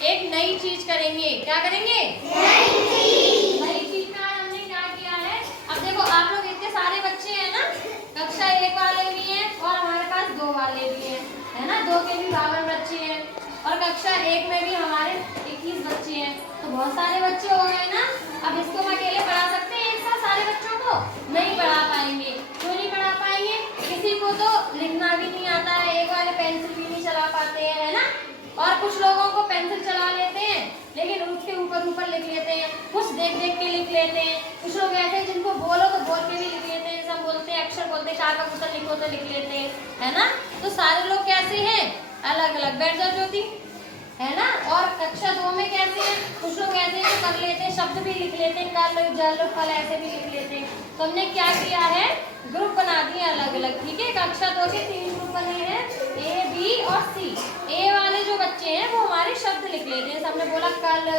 एक नई चीज करेंगे। क्या करेंगे? नई चीज में आज हमने क्या किया है, अब देखो आप लोग इतने सारे बच्चे हैं ना, कक्षा 1 वाले भी हैं और हमारे पास 2 वाले भी हैं, है ना, 2 के भी 52 बच्चे हैं और कक्षा 1 में भी हमारे 21 बच्चे हैं, तो बहुत सारे बच्चे हो गए ना। अब इसको हम अकेले पढ़ा सकते हैं एक साथ सारे बच्चों को? नहीं पढ़ा पाएंगे। क्यों नहीं पढ़ा पाएंगे? किसी को तो लिखना भी नहीं आता है, एक वाले पेंसिल भी नहीं चला पाते हैं, है ना, और कुछ लोगों को पेंसिल चला लेते हैं लेकिन उसके ऊपर लिख लेते हैं, कुछ देख देख के लिख लेते हैं, कुछ लोग ऐसे हैं जिनको बोलो तो बोल के भी लिख लेते हैं, सब बोलते हैं अक्षर बोलते हैं, 4 का उत्तर लिखो तो लिख लेते हैं, है ना। तो सारे लोग कैसे हैं? अलग अलग। बैठ जाओ ज्योति, है ना। और कक्षा 2 में कैसे हैं? कुछ लोग ऐसे हैं कर लेते हैं, शब्द भी लिख लेते हैं, कल जल फल ऐसे भी लिख लेते हैं। तो हमने क्या किया है, ग्रुप बना दिए अलग अलग, ठीक है। कक्षा 2 के 3 ग्रुप बने हैं, ए, बी और सी। ए वाले जो बच्चे हैं वो हमारे शब्द लिख लेते हैं, हमने बोला कल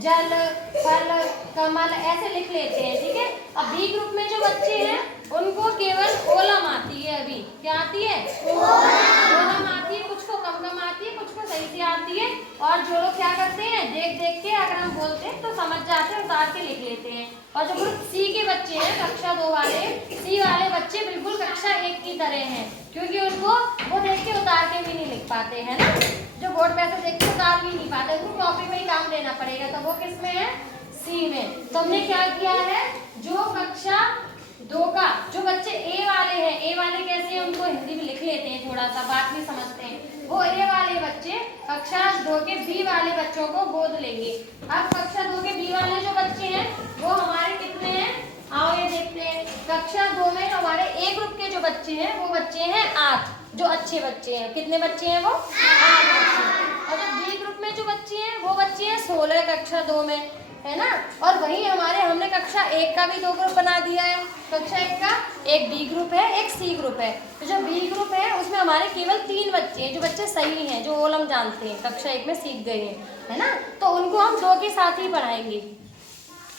जल फल कमल ऐसे लिख लेते हैं, ठीक है। अब बी ग्रुप में जो बच्चे हैं उनको केवल ओलम आती है। अभी क्या आती है? ओलम आती है, कुछ को कम आती है, कुछ को सही से आती है। और जो लोग क्या करते हैं, देख देख के अगर हम बोलते हैं तो समझ जाते हैं, उतार के लिख लेते हैं। और जो ग्रुप सी के बच्चे हैं, कक्षा 2 वाले, सी वाले बच्चे बिल्कुल कक्षा 1 की तरह हैं, क्योंकि उनको वो देख के उतार के भी नहीं लिख पाते, है ना। जो बोर्ड पे ऐसे देख के उतार भी नहीं पाते, उनको कॉपी में ही काम देना पड़ेगा, तो वो किस में है? सी में। तो हमने क्या किया है, जो कक्षा 2 का जो बच्चे ए वाले हैं, ए वाले कैसे हैं, उनको हिंदी में लिख लेते हैं, थोड़ा सा बात भी समझते हैं, वो ए वाले बच्चे कक्षा 2 के बी वाले बच्चों को गोद लेंगे। अब कक्षा 2 के बी वाले जो बच्चे हैं वो हमारे कितने हैं, आओ ये देखते हैं। कक्षा 2 में हमारे ए ग्रुप के जो बच्चे हैं वो बच्चे हैं 8, जो अच्छे बच्चे हैं। कितने बच्चे हैं वो? 8 बच्चे। और जो बी ग्रुप में जो बच्चे हैं वो बच्चे हैं 16 कक्षा 2 में, है ना। और वही हमने कक्षा 1 का भी 2 ग्रुप बना दिया है। कक्षा 1 का एक बी ग्रुप है, एक सी ग्रुप है। तो जो बी ग्रुप है उसमें हमारे केवल 3 बच्चे हैं, जो बच्चे सही हैं, जो ओलम जानते हैं, कक्षा 1 में सीख गए हैं, है ना। तो उनको हम 2 के साथ ही पढ़ाएंगे।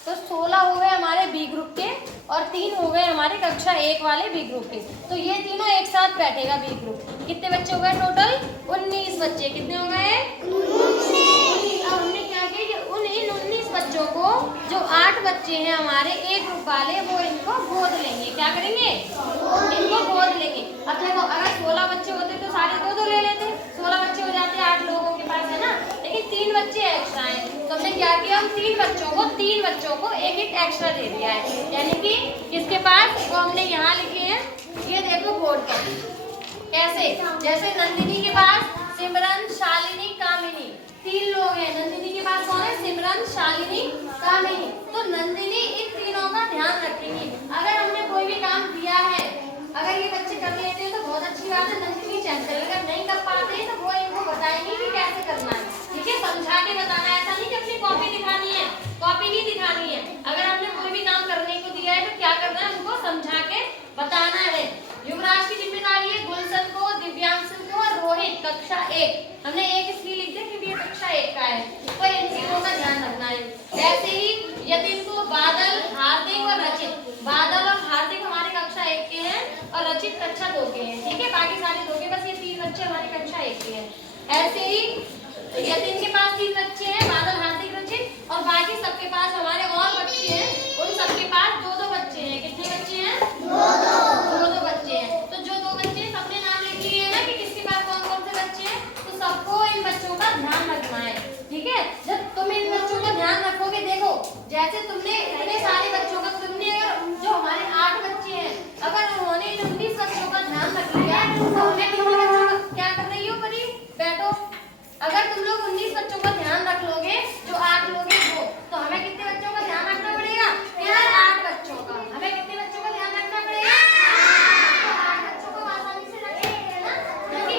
तो 16 हो गए हमारे बी ग्रुप के और 3 हो गए हमारे कक्षा 1 वाले बी ग्रुप के। तो ये तीनों एक साथ बैठेगा बी ग्रुप। कितने बच्चे हो गए टोटल? 19 बच्चे। कितने हो गए? 19। अब हमने क्या किया, इन 19 बच्चों को, जो 8 बच्चे हैं हमारे ए ग्रुप वाले, वो इनको गोद लेंगे। क्या करेंगे? इनको गोद लेंगे। अब देखो, अगर 16 बच्चे होते तो सारे 2-2 ले लेते, 16 बच्चे हो जाते 8 लोगों के पास, है ना। लेकिन 3 बच्चे एक्स्ट्रा हैं, तो हमने क्या किया, हम 3 बच्चों को एक एक्स्ट्रा दे दिया है। यानी कि किसके पास, वो हमने यहाँ लिखे हैं, ये देखो बोर्ड पर कैसे, जैसे नंदिनी के पास सिमरन, शालिनी, कामिनी, 3 लोग हैं। नंदिनी के पास कौन है? सिमरन, शालिनी, कामिनी। तो नंदिनी इन तीनों का ध्यान रखेंगी। अगर हमने कोई भी काम दिया है, अगर ये बच्चे कर लेते हैं तो बहुत अच्छी बात है, नंदिनी चैंपियन। अगर नहीं कर पाते हैं तो वो इनको बताएंगी कि कैसे करना है, ठीक है। समझा के बताना है, ऐसा नहीं कि अपनी कॉपी दिखानी है, कॉपी नहीं दिखानी है। अगर हमने कोई भी काम करने को दिया है तो क्या करना है, उनको समझा के बताना है। युवराज की जिम्मेदारी है गुलशन को, दिव्यांशन को और रोहित कक्षा 1। हमने एक इसलिए लिख दिया क्योंकि ये कक्षा 1 का है, तो इन तीनों का ध्यान रखना है। ऐसे ही यतिन को बादल, हार्दिक और रचित। बादल और हार्दिक हमारे कक्षा 1 के हैं और रचित कक्षा 2 के हैं, ठीक है। बाकी सारे 2 के, बस ये 3 बच्चे हमारे कक्षा 1 के हैं। ऐसे ही यतिन के पास 3 बच्चे हैं, बादल, हार्दिक, रचित, और बाकी सबके पास हमारे और बच्चे हैं, उन सबके पास 2-2 बच्चे हैं। कितने बच्चे हैं? 2-2 बच्चे हैं। तो जो 2 बच्चे हैं सबने नाम लिख लिए हैं ना कि किसके पास कौन कौन से बच्चे हैं, तो सबको इन बच्चों का ध्यान रखना है, ठीक है। जब तुम इन बच्चों का ध्यान रखोगे, देखो जैसे तुमने इतने सारे बच्चों का, तुमने जो हमारे 8 बच्चे हैं, अगर उन्होंने 19 बच्चों का ध्यान रख लिया तो हमें कितने बच्चों का, क्या कर रही हो करीब बैठो, अगर तुम लोग 19 बच्चों का ध्यान रख लोगे, जो 8 लोग हैं वो, तो हमें कितने बच्चों का ध्यान रखना पड़ेगा? केवल 8 बच्चों का। हमें कितने बच्चों का ध्यान रखना पड़ेगा? 8 बच्चों को आसानी से रखेंगे ना, क्योंकि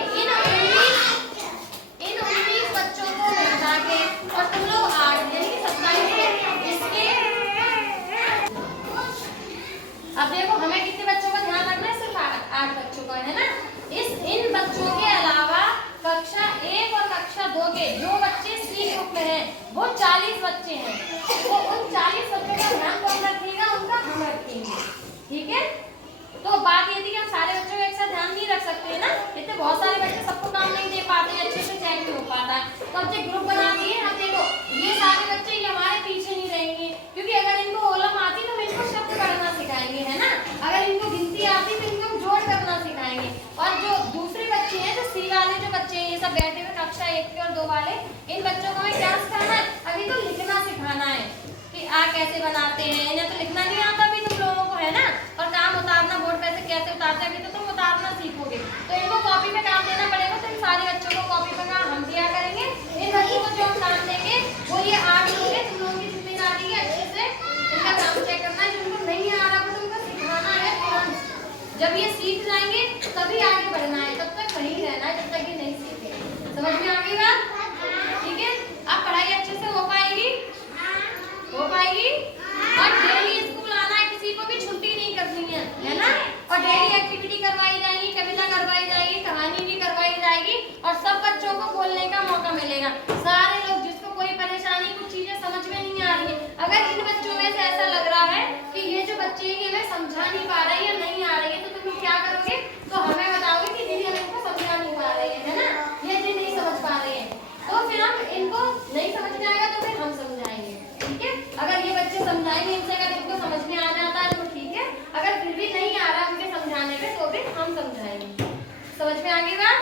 इन 19 बच्चों को मिला के और तुम लोग 8 यानी कि 27 इसके। अब देखो हमें कितने बच्चों का ध्यान रखना है? सिर्फ 8 बच्चों का, है ना। इन बच्चों के अलावा कक्षा 1 और कक्षा 2 के जो बच्चे सी ग्रुप में हैं वो 40 बच्चे हैं। तो उन 40 बच्चों का ध्यान कौन रखेगा? उनका हम रखेंगे, ठीक है। तो बात ये थी कि हम सारे बच्चों का एक साथ ध्यान नहीं रख सकते हैं ना, इतने बहुत सारे बच्चे सबको काम नहीं दे पाते, अच्छे से चेक नहीं हो पाता है। तो अब जो ग्रुप बना दिए, हम और जो दूसरे बच्चे हैं, जो सी वाले जो बच्चे हैं, ये सब बैठे हुए कक्षा 1 के और 2 वाले, इन बच्चों को हमें क्या सिखाना है? अभी तो लिखना सिखाना है कि आ कैसे बनाते हैं। इन्हें तो लिखना नहीं आता अभी तुम लोगों को, है ना। और काम उतारना बोर्ड पे से कैसे उतारते हैं, अभी तो तुम उतारना सीखोगे। तो इनको कॉपी पे काम देना पड़ेगा। तो इन सारे बच्चों को कॉपी पे काम हम दिया करेंगे। इन बच्चों को जो हम काम देंगे वो ये 8 लोग हैं। तुम लोगों की जिम्मेदारी है अच्छे से इनका काम चेक करना है। जिनको नहीं आ रहा तो तुमको सिखाना है तुरंत। जब ये सीख जाएंगे तभी आगे बढ़ना है, तब तक वहीं रहना है जब तक ये नहीं सीखे। समझ में आ गई बात? ठीक है। अब पढ़ाई अच्छे से हो पाएगी? हो पाएगी। और डेली स्कूल आना है, किसी को भी छुट्टी नहीं करनी है ना। और डेली एक्टिविटी करवाई जाएगी, कविता करवाई जाएगी, कहानी भी करवाई जाएगी और सब बच्चों को बोलने का मौका मिलेगा। सारे लोग, जिसको कोई परेशानी, कुछ चीजें समझ में नहीं आ रही है, अगर इन बच्चों में से ऐसा लग रहा है कि ये जो बच्चे हैं हमें समझा नहीं पा रहे हैं या नहीं आ रही है, तो तुम क्या करोगे? तो हमें बताओगे कि दीदी हम इनको समझा नहीं पा रहे हैं, है ना, ये जी नहीं समझ पा रहे हैं। तो फिर हम इनको नहीं समझ में आएगा तो फिर हम समझाएंगे, ठीक है। अगर ये बच्चे समझाएंगे इनसे, अगर इनको समझ में आ जाता है तो ठीक है, अगर फिर भी नहीं आ रहा उनके समझाने में तो फिर हम समझाएंगे। समझ में आ गई बात?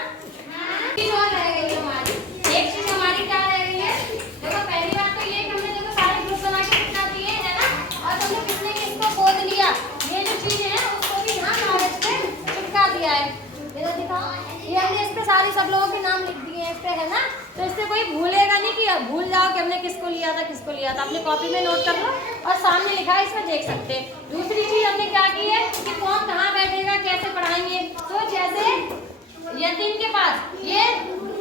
चीज और रह गई हमारी, एक चीज हमारी क्या रह गई है? देखो पहली बात तो ये कि हमने देखो सारे ग्रुप बना के चिपका दिए, है ना। और हमने किसने किसको बोल दिया, ये जो चीज है उसको भी यहाँ कागज पे चिपका दिया है। इधर दिखाओ, ये हमने इस पे सारी सब लोगों के नाम लिख दिए हैं इस पे, है ना। तो इससे कोई भूलेगा नहीं कि भूल जाओ कि हमने किसको लिया था किसको लिया था। अपने कॉपी में नोट कर लो और सामने लिखा है इसमें देख सकते हैं। दूसरी चीज हमने क्या की है कि कौन कहाँ बैठेगा, कैसे पढ़ाएंगे। तो जैसे यतीम के पास ये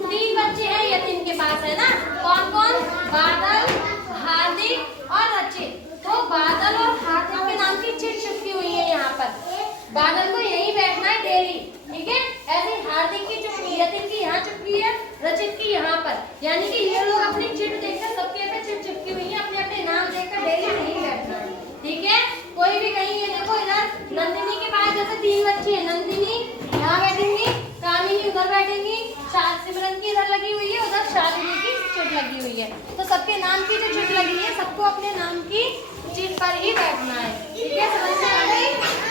3 बच्चे हैं, यतीम के पास, है ना। कौन कौन? बादल, हार्दिक और रचित। तो बादल और हार्दिक के नाम की चिट चिपकी हुई है यहाँ पर। बादल को यहीं बैठना है डेली, ठीक है। ऐसे हार्दिक की चिपकी, यतीम की यहाँ चिपकी है, रचित की यहाँ पर। यानी कि ये लोग अपनी चिट देखकर, सबके पे चिट चिपकी हुई है, अपने अपने नाम देखकर डेली नहीं बैठना, ठीक है। कोई भी कहीं, ये देखो इधर नंदिनी के पास जैसे 3 बच्चे हैं, नंदिनी यहाँ बैठेंगी, कामिनी उधर बैठेंगी, सिमरन की इधर लगी हुई है, उधर शालिनी की चिट लगी हुई है। तो सबके नाम की जो चिट लगी है, सबको अपने नाम की चिट पर ही बैठना है, ठीक है। समझ में आ गई?